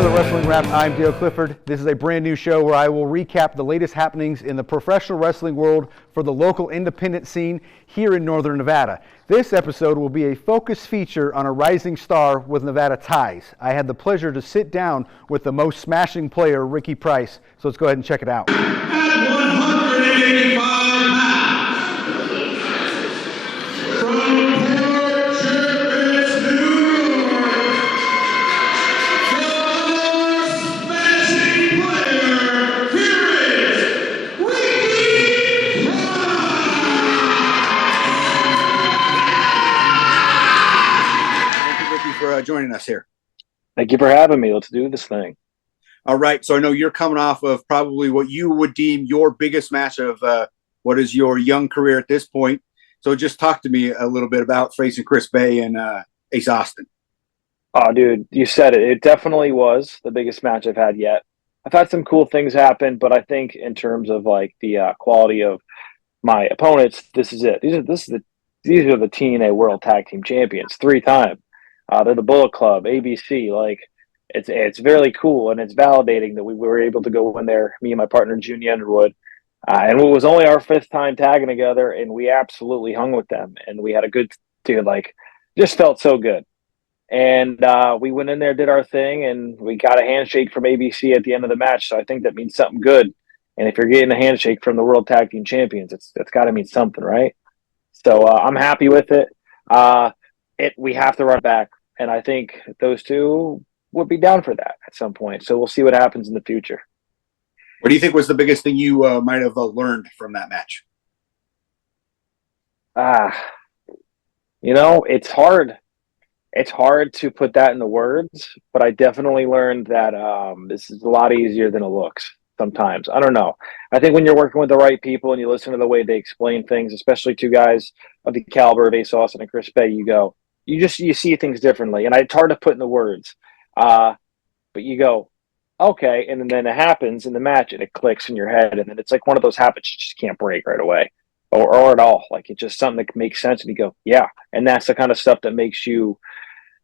to the Wrestling Wrap. I'm Dale Clifford. This is a brand new show where I will recap the latest happenings in the professional wrestling world for the local independent scene here in Northern Nevada. This episode will be a focus feature on a rising star with Nevada ties. I had the pleasure to sit down with the most smashing player, Ricky Pryce. So let's go ahead and check it out. At 185 pounds, from Port Jervis, New York, the smashing player, here is Ricky Thank you, Ricky, for joining us here. Thank you for having me. Let's do this thing. All right, so I know you're coming off of probably what you would deem your biggest match of what is your young career at this point. So just talk to me a little bit about facing Chris Bay and Ace Austin. Oh, dude, you said it. It definitely was the biggest match I've had yet. I've had some cool things happen, but I think in terms of like the quality of my opponents, this is it. These are the TNA World Tag Team Champions 3-time. They're the Bullet Club, ABC. Like it's very cool, and it's validating that we were able to go in there, me and my partner Junior Underwood, and it was only our 5th time tagging together, and we absolutely hung with them, and we had a good dude. Like, just felt so good, and we went in there, did our thing, and we got a handshake from ABC at the end of the match. So I think that means something good. And if you're getting a handshake from the World Tag Team Champions, it's got to mean something, right? So I'm happy with it. We have to run back, and I think those two would be down for that at some point. So we'll see what happens in the future. What do you think was the biggest thing you might have learned from that match? It's hard. It's hard to put that in the words, but I definitely learned that this is a lot easier than it looks sometimes. I don't know. I think when you're working with the right people and you listen to the way they explain things, especially two guys of the caliber of Ace Austin and Chris Bay, you see things differently. And it's hard to put in the words. But you go, okay, and then it happens in the match and it clicks in your head, and then it's like one of those habits you just can't break right away or at all. Like, it's just something that makes sense, and you go, yeah. And that's the kind of stuff that makes you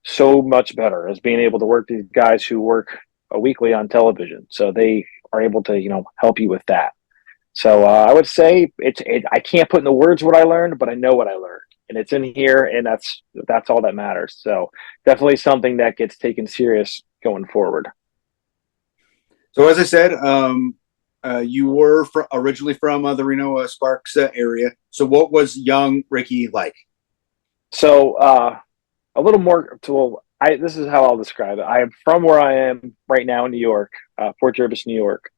so much better, is being able to work these guys who work weekly on television. So they are able to, help you with that. So I would say I can't put in the words what I learned, but I know what I learned, and it's in here, and that's all that matters. So definitely something that gets taken serious going forward. So as I said, you were originally from the Reno Sparks area. So what was young Ricky like? So a little more this is how I'll describe it. I am from where I am right now in New York, Fort Jervis, New York.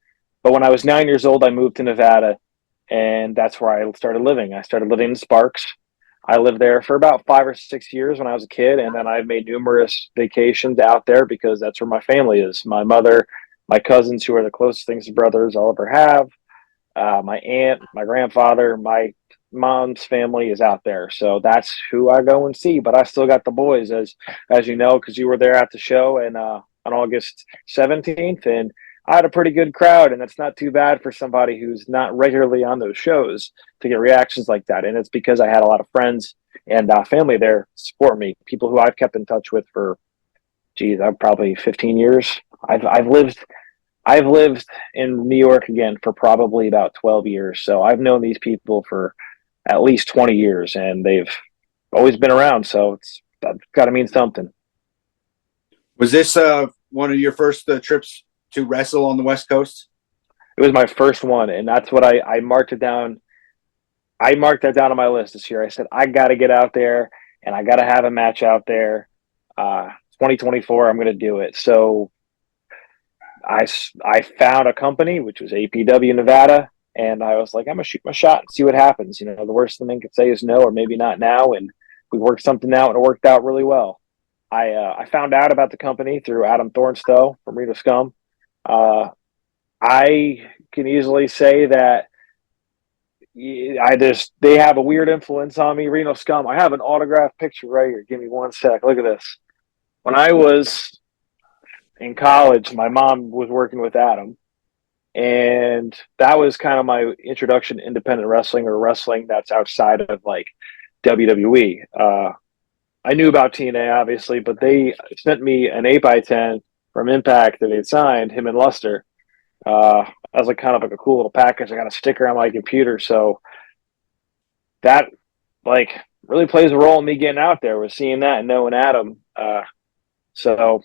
But when I was 9 years old, I moved to Nevada, and that's where I started living. I started living in Sparks. I lived there for about 5 or 6 years when I was a kid, and then I've made numerous vacations out there because that's where my family is. My mother, my cousins, who are the closest things to brothers I'll ever have, my aunt, my grandfather, my mom's family is out there. So that's who I go and see. But I still got the boys, as you know, because you were there at the show and on August 17th, and I had a pretty good crowd, and that's not too bad for somebody who's not regularly on those shows to get reactions like that. And it's because I had a lot of friends and family there support me, people who I've kept in touch with for, I'm probably 15 years. I've lived in New York again for probably about 12 years. So I've known these people for at least 20 years, and they've always been around. So that's got to mean something. Was this one of your first trips to wrestle on the West Coast? It was my first one, and that's what I marked it down. I marked that down on my list this year. I said, I got to get out there, and I got to have a match out there. 2024, I'm going to do it. So I found a company, which was APW Nevada, and I was like, I'm going to shoot my shot and see what happens. The worst thing they could say is no, or maybe not now, and we worked something out, and it worked out really well. I found out about the company through Adam Thornstowe from Reno Scum. I can easily say that they have a weird influence on me. Reno Scum. I have an autographed picture right here. Give me one sec. Look at this. When I was in college, my mom was working with Adam, and that was kind of my introduction to independent wrestling, or wrestling that's outside of like WWE. I knew about TNA obviously, but they sent me an 8x10 from Impact that they signed, him and Luster. As like kind of like a cool little package. I got a sticker on my computer, so that like really plays a role in me getting out there. Was seeing that and knowing Adam. So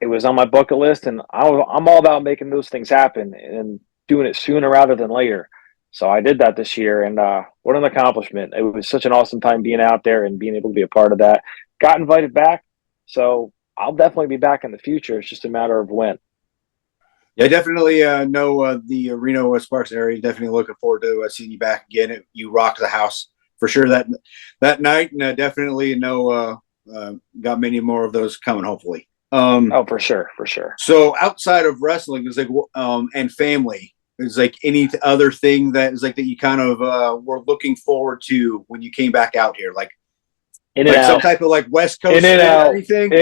it was on my bucket list, and I'm all about making those things happen and doing it sooner rather than later. So I did that this year, and what an accomplishment! It was such an awesome time being out there and being able to be a part of that. Got invited back, so I'll definitely be back in the future. It's just a matter of when. Yeah, definitely know the Reno Sparks area. Definitely looking forward to seeing you back again. You rocked the house for sure that night, and definitely know got many more of those coming. Hopefully. Oh, for sure, for sure. So outside of wrestling, is like and family is like any other thing that is like that you kind of were looking forward to when you came back out here, like In and some out. type of like West Coast In and thing or out. anything.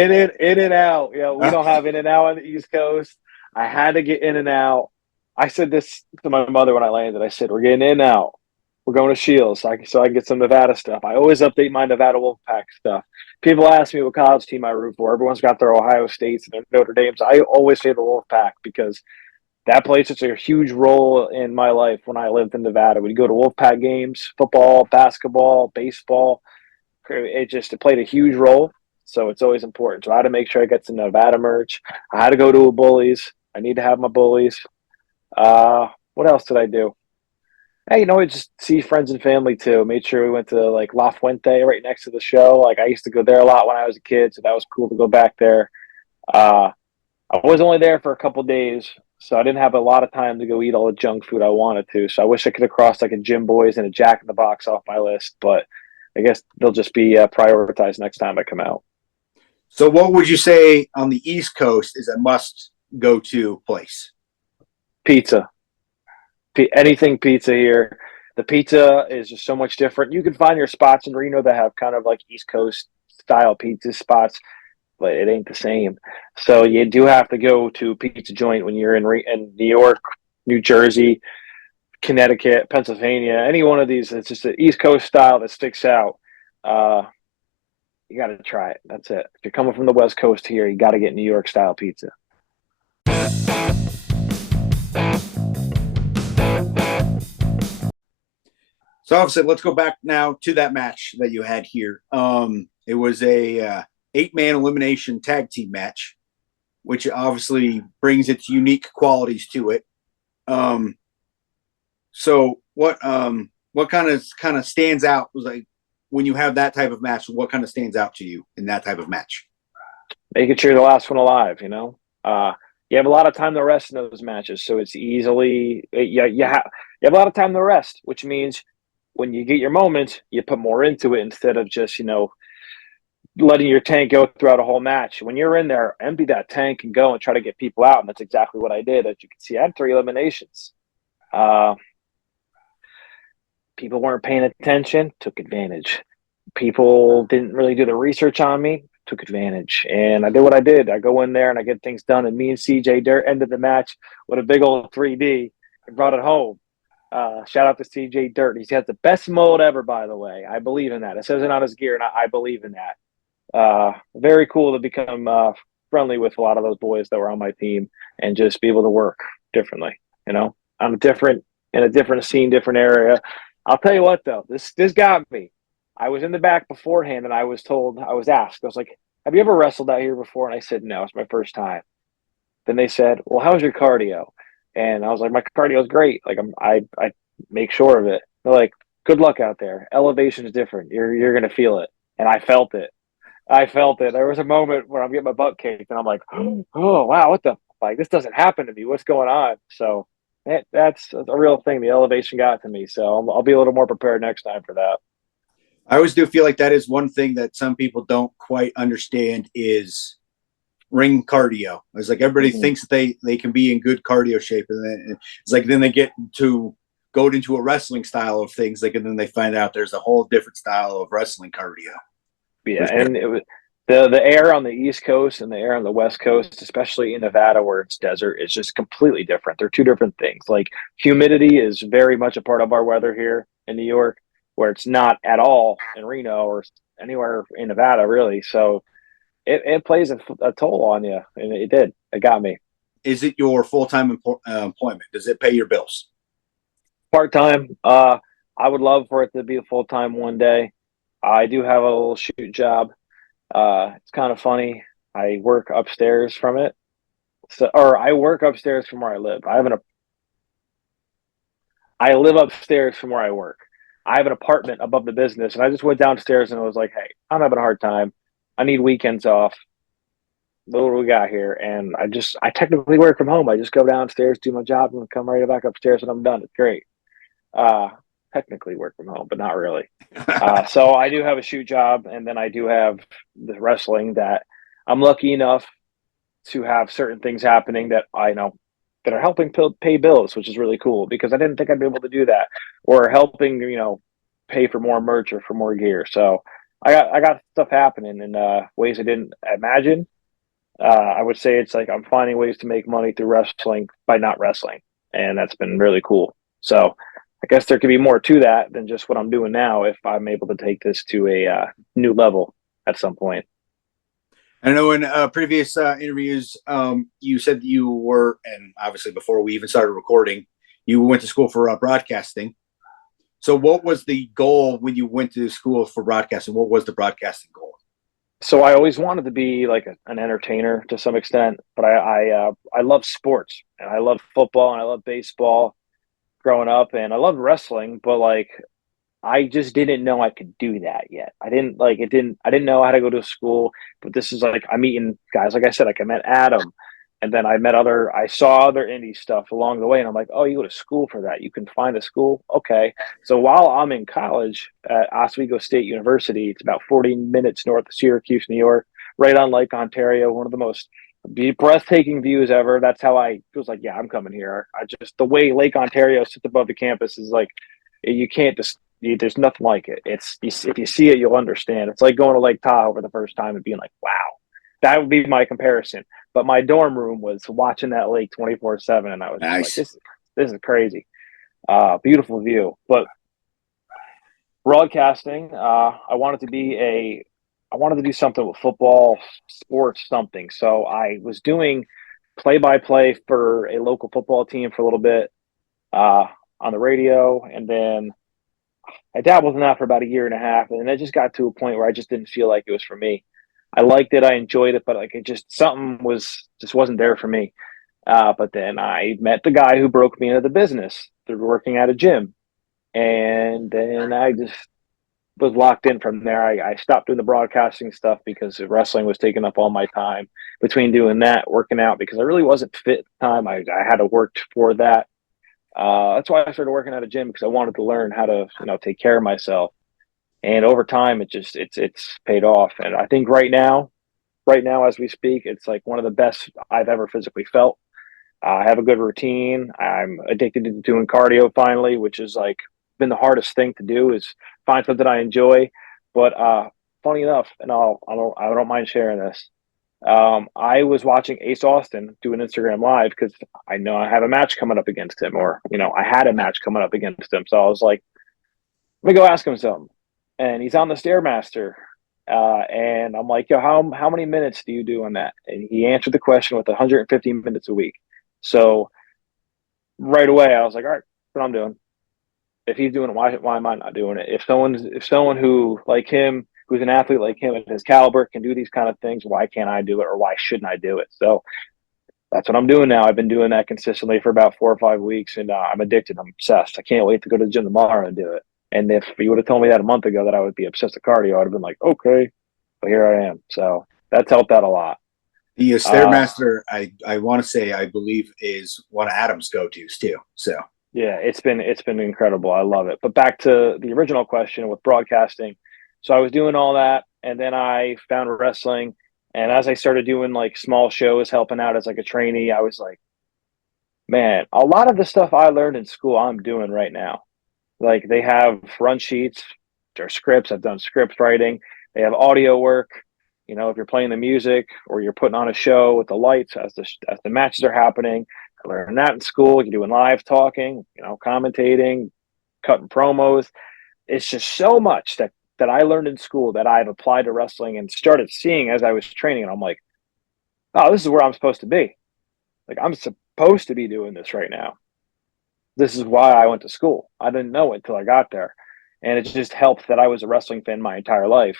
In and out. Yeah, we don't Okay. have in and out on the East Coast. I had to get in and out. I said this to my mother when I landed. I said, "We're getting in and out. We're going to Shields so I can get some Nevada stuff." I always update my Nevada Wolfpack stuff. People ask me what college team I root for. Everyone's got their Ohio States and their Notre Dames. I always say the Wolfpack because that played such a huge role in my life when I lived in Nevada. We'd go to Wolfpack games, football, basketball, baseball. It played a huge role, so it's always important. So I had to make sure I get some Nevada merch. I had to go to a Bullies. I need to have my Bullies. What else did I do? Hey, I just see friends and family too. Made sure we went to like La Fuente right next to the show. Like I used to go there a lot when I was a kid, so that was cool to go back there. Uh, I was only there for a couple days, so I didn't have a lot of time to go eat all the junk food I wanted to. So I wish I could have crossed like a Jim Boys and a Jack in the Box off my list, but I guess they'll just be prioritized next time I come out. So what would you say on the East Coast is a must go to place? Pizza, anything pizza here. The pizza is just so much different. You can find your spots in Reno that have kind of like East Coast style pizza spots, but it ain't the same. So you do have to go to a pizza joint when you're in New York, New Jersey, Connecticut, Pennsylvania, any one of these. It's just an East Coast style that sticks out. Uh, you got to try it. That's it. If you're coming from the West Coast here, you got to get New York style pizza. So obviously, let's go back now to that match that you had here. It was a 8-man elimination tag team match, which obviously brings its unique qualities to it. So what kind of stands out was like when you have that type of match? What kind of stands out to you in that type of match? Making sure you're the last one alive. You have a lot of time to rest in those matches, so it's you have a lot of time to rest, which means when you get your moment, you put more into it instead of just letting your tank go throughout a whole match. When you're in there, empty that tank and go and try to get people out, and that's exactly what I did. As you can see, I had 3 eliminations. People weren't paying attention, took advantage. People didn't really do the research on me, took advantage. And I did what I did. I go in there and I get things done. And me and CJ Dirt ended the match with a big old 3D and brought it home. Shout out to CJ Dirt. He has the best mode ever, by the way. I believe in that. It says it on his gear, and I believe in that. Very cool to become friendly with a lot of those boys that were on my team and just be able to work differently. I'm different in a different scene, different area. I'll tell you what, though, this got me. I was in the back beforehand, and I was asked, I was like, "Have you ever wrestled out here before?" And I said, "No, it's my first time." Then they said, "Well, how's your cardio?" And I was like, "My cardio is great. Like I make sure of it." They're like, "Good luck out there. Elevation is different. You're gonna feel it." And I felt it. I felt it. There was a moment where I'm getting my butt kicked, and I'm like, "Oh wow, what the like? This doesn't happen to me. What's going on?" So that's a real thing. The elevation got to me, so I'll be a little more prepared next time for that. I always do feel like that is one thing that some people don't quite understand is ring cardio. It's like everybody thinks that they can be in good cardio shape, and then it's like then they get to go into a wrestling style of things, like and then they find out there's a whole different style of wrestling cardio. Yeah, and it was the air on the East Coast and the air on the West Coast, especially in Nevada where it's desert, is just completely different. They're two different things. Like humidity is very much a part of our weather here in New York, where it's not at all in Reno or anywhere in Nevada, really. So it plays a toll on you, and it did. It got me. Is it your full-time employment? Does it pay your bills? Part time. I would love for it to be a full time one day. I do have a little shoot job. It's kind of funny. I work upstairs from it, so or I work upstairs from where I live. I live upstairs from where I work. I have an apartment above the business, and I just went downstairs and I was like, "Hey, I'm having a hard time. I need weekends off. What do we got here?" And I technically work from home. I just go downstairs, do my job, and come right back upstairs, and I'm done. It's great. Uh, Technically work from home, but not really. So I do have a shoot job, and then I do have the wrestling that I'm lucky enough to have certain things happening that I know that are helping pay bills, which is really cool because I didn't think I'd be able to do that, or helping pay for more merch or for more gear. So I got stuff happening in ways I didn't imagine. I would say it's like I'm finding ways to make money through wrestling by not wrestling, and that's been really cool. So I guess there could be more to that than just what I'm doing now if I'm able to take this to a new level at some point. I know in previous interviews, you said that you were, and obviously before we even started recording, you went to school for broadcasting. So, what was the goal when you went to school for broadcasting? What was the broadcasting goal? So I always wanted to be like an entertainer to some extent, but I love sports and I love football and I love baseball growing up and I love wrestling, but like I just didn't know I could do that yet. I didn't know how to go to school, but this is like I'm meeting guys. Like I said, like I met Adam and then I saw other indie stuff along the way. And I'm like, oh, you go to school for that. You can find a school. Okay. So while I'm in college at Oswego State University, it's about 40 minutes north of Syracuse, New York, right on Lake Ontario, one of the most breathtaking views ever. That's how I was like, yeah, I'm coming here. The way Lake Ontario sits above the campus is like, you can't just there's nothing like it. If you see it, you'll understand. It's like going to Lake Tahoe for the first time and being like, "Wow," that would be my comparison. But my dorm room was watching that lake 24/7, and I was just like, Nice. this is crazy." Beautiful view. But broadcasting, I wanted to do something with football, sports, something. So I was doing play by play for a local football team for a little bit uh, on the radio, and then I dabbled in that for about a year and a half, and it just got to a point where I just didn't feel like it was for me. I liked it, I enjoyed it, but like it just something was just wasn't there for me. But then I met the guy who broke me into the business through working at a gym, and then I just was locked in from there. I stopped doing the broadcasting stuff because wrestling was taking up all my time between doing that, working out because I really wasn't fit at the time. I had to work for that. That's why I started working at a gym because I wanted to learn how to take care of myself. And over time, it's paid off. And I think right now as we speak, it's like one of the best I've ever physically felt. I have a good routine. I'm addicted to doing cardio finally, which is like been the hardest thing to do is find something I enjoy. But funny enough, and I don't mind sharing this. I was watching Ace Austin do an Instagram live because I know I have a match coming up against him, or I had a match coming up against him. So I was like, let me go ask him something. And he's on the Stairmaster. And I'm like, yo, how many minutes do you do on that? And he answered the question with 150 minutes a week. So right away, I was like, all right, that's what I'm doing. If he's doing it, why am I not doing it? If someone who like him, who's an athlete like him at his caliber, can do these kind of things, why can't I do it, or why shouldn't I do it? So that's what I'm doing now. I've been doing that consistently for about 4 or 5 weeks, and I'm addicted. I'm obsessed. I can't wait to go to the gym tomorrow and do it. And if you would have told me that a month ago that I would be obsessed with cardio, I'd have been like, okay, but here I am. So that's helped out a lot. The Uh, Stairmaster, I want to say, I believe, is one of Adam's go tos too. So, yeah, it's been incredible. I love it. But back to the original question with broadcasting. So I was doing all that, and then I found wrestling. And as I started doing like small shows, helping out as like a trainee, I was like, man, a lot of the stuff I learned in school, I'm doing right now. Like they have run sheets, or scripts. I've done script writing. They have audio work. If you're playing the music or you're putting on a show with the lights as the matches are happening, I learned that in school. You're doing live talking, commentating, cutting promos. It's just so much that that I learned in school that I've applied to wrestling and started seeing as I was training. And I'm like, oh, this is where I'm supposed to be. Like, I'm supposed to be doing this right now. This is why I went to school. I didn't know it until I got there. And it just helped that I was a wrestling fan my entire life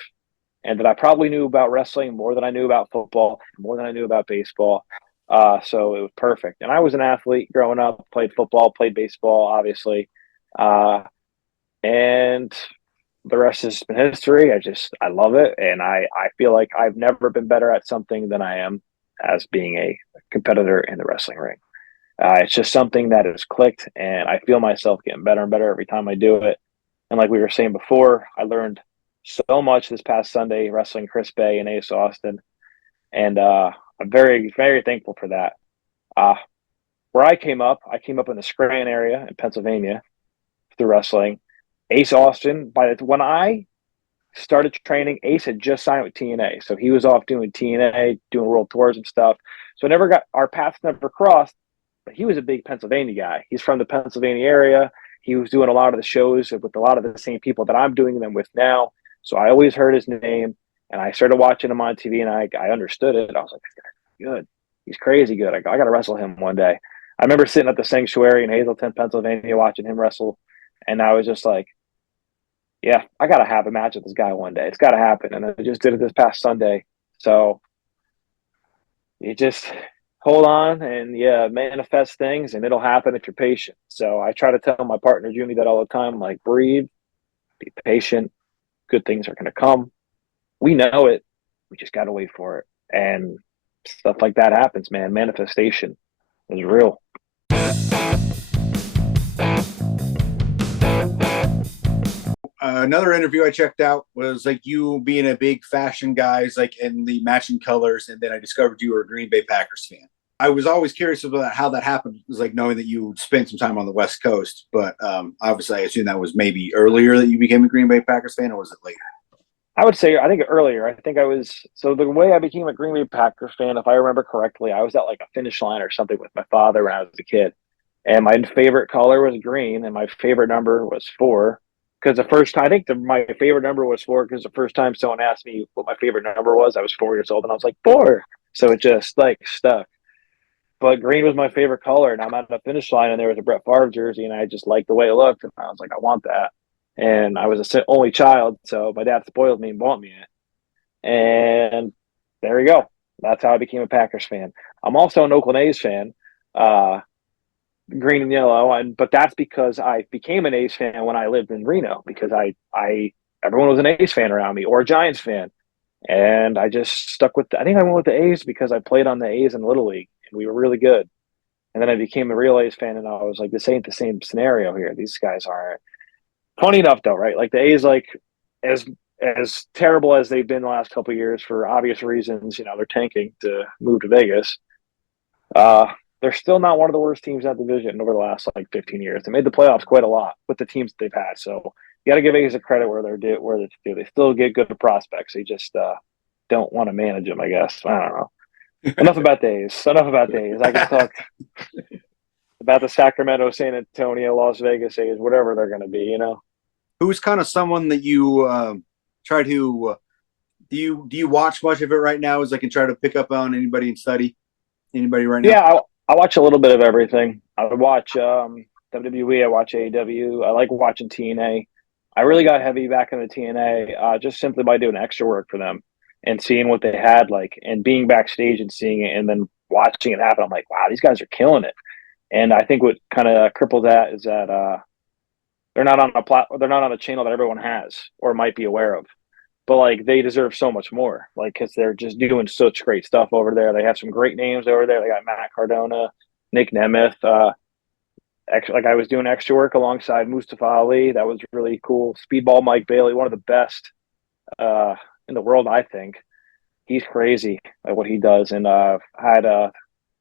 and that I probably knew about wrestling more than I knew about football, more than I knew about baseball. So it was perfect. And I was an athlete growing up, played football, played baseball, obviously. Uh, and the rest has been history. I love it. And I feel like I've never been better at something than I am as being a competitor in the wrestling ring. It's just something that has clicked, and I feel myself getting better and better every time I do it. And like we were saying before, I learned so much this past Sunday wrestling Chris Bay and Ace Austin, and I'm very, very thankful for that. Uh, where I came up in the Scranton area in Pennsylvania through wrestling. Ace Austin, when I started training, Ace had just signed with TNA, so he was off doing TNA, doing world tours and stuff. So our paths never crossed. But he was a big Pennsylvania guy. He's from the Pennsylvania area. He was doing a lot of the shows with a lot of the same people that I'm doing them with now. So I always heard his name, and I started watching him on TV, and I understood it. I was like, this guy's good. He's crazy good. I got to wrestle him one day. I remember sitting at the Sanctuary in Hazleton, Pennsylvania, watching him wrestle, and I was just like, yeah, I got to have a match with this guy one day. It's got to happen. And I just did it this past Sunday. So you just hold on and manifest things and it'll happen if you're patient. So I try to tell my partner Junie that all the time, like, breathe, be patient, good things are going to come. We know it, we just got to wait for it. And stuff like that happens, man. Manifestation is real. Another interview I checked out was like you being a big fashion guys, like in the matching colors, and then I discovered you were a Green Bay Packers fan. I was always curious about how that happened. It was like knowing that you spent some time on the West Coast, but obviously I assume that was maybe earlier that you became a Green Bay Packers fan, or was it later? I would say, I think earlier, I think I was, so the way I became a Green Bay Packers fan, if I remember correctly, I was at like a finish line or something with my father when I was a kid. And my favorite color was green, and my favorite number was 4. Because the first time, my favorite number was 4 because the first time someone asked me what my favorite number was, I was 4 years old, and I was like, 4. So it just like stuck. But green was my favorite color, and I'm at the finish line, and there was a Brett Favre jersey, and I just liked the way it looked, and I was like, I want that. And I was a only child, so my dad spoiled me and bought me it. And there you go. That's how I became a Packers fan. I'm also an Oakland A's fan, uh, green and yellow, but that's because I became an A's fan when I lived in Reno because I everyone was an A's fan around me or a Giants fan, and I just stuck with. I think I went with the A's because I played on the A's in Little League, and we were really good. And then I became a real A's fan, and I was like, this ain't the same scenario here. These guys aren't. Funny enough, though, right? Like the A's, like as as terrible as they've been the last couple of years for obvious reasons, they're tanking to move to Vegas. Uh, they're still not one of the worst teams in that division over the last like 15 years. They made the playoffs quite a lot with the teams that they've had. So you got to give Vegas a credit where they're due. Where they do. They still get good prospects. They just don't want to manage them, I guess. I don't know. Enough about days. Enough about days. I can talk about the Sacramento, San Antonio, Las Vegas A's, whatever they're going to be. Who's kind of someone that you try to do you watch much of it right now? As I can try to pick up on anybody and study anybody right now? Yeah, I watch a little bit of everything. I watch WWE. I watch AEW. I like watching TNA. I really got heavy back in the TNA just simply by doing extra work for them and seeing what they had like and being backstage and seeing it and then watching it happen. I'm like, wow, these guys are killing it. And I think what kind of crippled that is that they're not on a channel that everyone has or might be aware of. But like they deserve so much more, like because they're just doing such great stuff over there. They have some great names over there. They got Matt Cardona, Nick Nemeth. Like I was doing extra work alongside Mustafa Ali. That was really cool. Speedball Mike Bailey, one of the best uh, in the world, I think. He's crazy at what he does, and had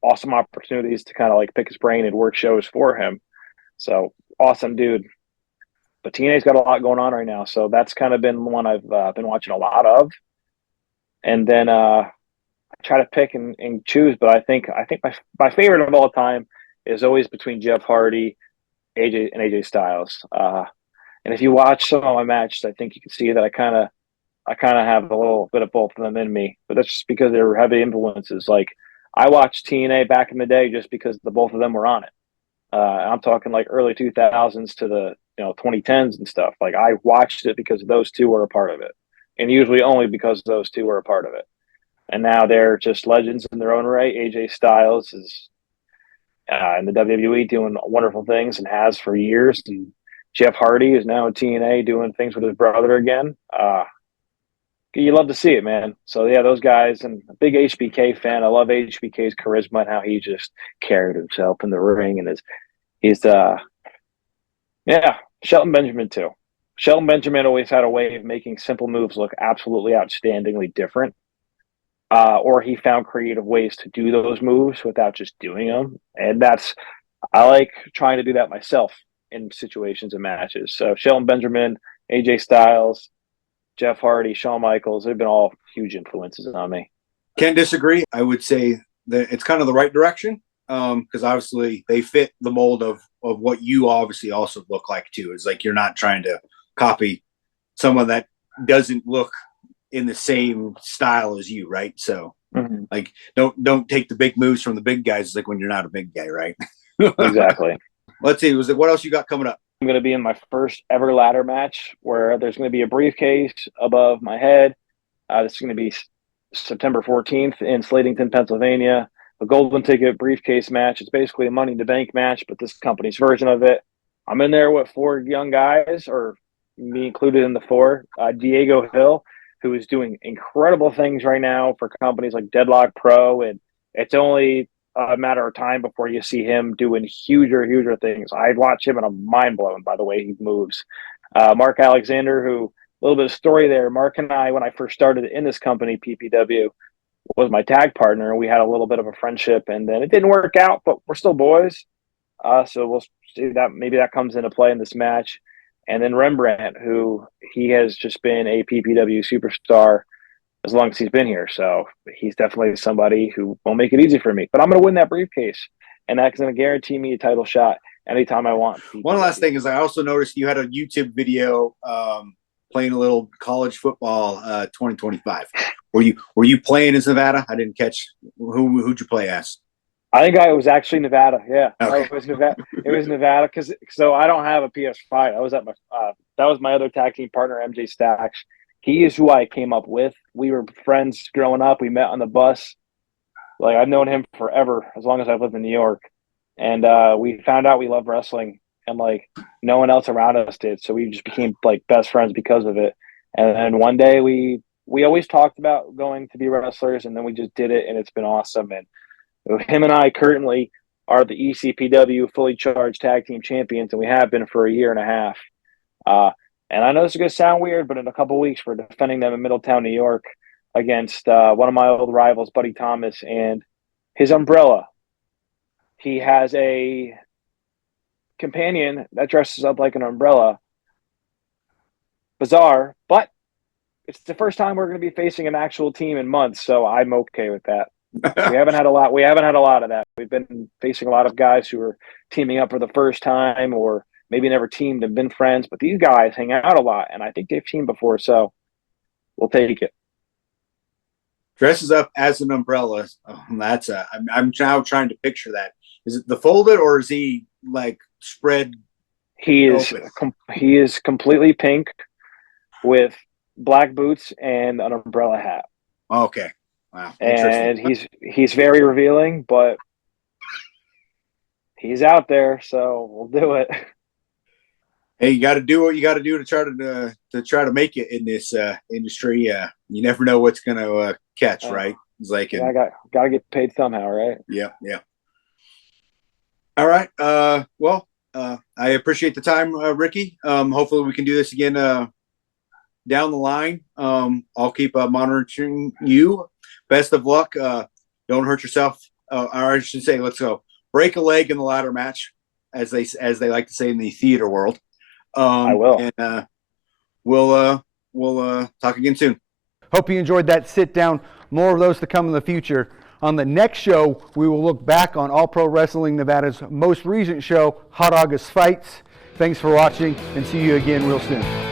awesome opportunities to kind of like pick his brain and work shows for him. So awesome, dude. But TNA's got a lot going on right now, so that's kind of been one I've been watching a lot of. And then I try to pick and choose, but I think my favorite of all time is always between Jeff Hardy, AJ Styles. And if you watch some of my matches, I think you can see that I kind of have a little bit of both of them in me. But that's just because they're heavy influences. Like I watched TNA back in the day just because the both of them were on it. I'm talking like early 2000s to the 2010s and stuff. Like I watched it because those two were a part of it, and usually only because those two were a part of it. And now they're just legends in their own right. AJ Styles is in the WWE doing wonderful things and has for years. And Jeff Hardy is now in TNA doing things with his brother again. You love to see it, man. So yeah, those guys, and a big HBK fan. I love HBK's charisma and how he just carried himself in the ring, and he's yeah, Shelton Benjamin too. Shelton Benjamin always had a way of making simple moves look absolutely outstandingly different. Or he found creative ways to do those moves without just doing them. And I like trying to do that myself in situations and matches. So Shelton Benjamin, AJ Styles, Jeff Hardy, Shawn Michaels, they've been all huge influences on me. Can't disagree. I would say that it's kind of the right direction because obviously they fit the mold of what you obviously also look like too. It's like you're not trying to copy someone that doesn't look in the same style as you, right? So like don't take the big moves from the big guys. It's like when you're not a big guy, right? Exactly. Let's see. What else you got coming up? I'm going to be in my first ever ladder match where there's going to be a briefcase above my head. This is going to be September 14th in Slatington, Pennsylvania. A golden ticket briefcase match. It's basically a Money in the Bank match, but this company's version of it. I'm in there with 4 young guys, or me included in the 4. Diego Hill, who is doing incredible things right now for companies like Deadlock Pro, and it's only a matter of time before you see him doing huger things. I watch him and I'm mind blown by the way he moves. Mark Alexander, who a little bit of story there. Mark and I, when I first started in this company, PPW, was my tag partner, and we had a little bit of a friendship, and then it didn't work out, but we're still boys. So we'll see that maybe that comes into play in this match. And then Rembrandt, who he has just been a PPW superstar as long as he's been here. So he's definitely somebody who won't make it easy for me. But I'm going to win that briefcase, and that's going to guarantee me a title shot anytime I want. One last thing is I also noticed you had a YouTube video playing a little college football 2025. Were you playing as Nevada? I didn't catch who'd you play as? I think I was actually Nevada. Yeah, okay. It was Nevada. It was Nevada because I don't have a PS5. I was at my that was my other tag team partner, MJ Stacks. He is who I came up with. We were friends growing up. We met on the bus. Like I've known him forever, as long as I've lived in New York. And we found out we love wrestling, and like no one else around us did. So we just became like best friends because of it. And then one day we always talked about going to be wrestlers, and then we just did it, and it's been awesome. And him and I currently are the ECPW fully charged tag team champions, and we have been for a year and a half. And I know this is going to sound weird, but in a couple of weeks, we're defending them in Middletown, New York, against one of my old rivals, Buddy Thomas, and his umbrella. He has a companion that dresses up like an umbrella. Bizarre, but it's the first time we're going to be facing an actual team in months, so I'm okay with that. We haven't had a lot. We haven't had a lot of that. We've been facing a lot of guys who are teaming up for the first time, or maybe never teamed and been friends. But these guys hang out a lot, and I think they've teamed before, so we'll take it. Dresses up as an umbrella. Oh, I'm now trying to picture that. Is it the folded, or is he like spread? He is completely pink with black boots and an umbrella hat. Okay. Wow. And he's very revealing, but he's out there, so we'll do it. Hey, you got to do what you got to do to try to make it in this industry. You never know what's going to catch, right? It's like I got to get paid somehow, right? Yeah. All right. Well, I appreciate the time, Ricky. Hopefully we can do this again down the line. I'll keep monitoring you. Best of luck. Don't hurt yourself. Or I should say, let's go break a leg in the ladder match, as they like to say in the theater world. I will. And we'll talk again soon. Hope you enjoyed that sit down. More of those to come in the future. On the next show, we will look back on All Pro Wrestling Nevada's most recent show, Hot August Fights. Thanks for watching, and see you again real soon.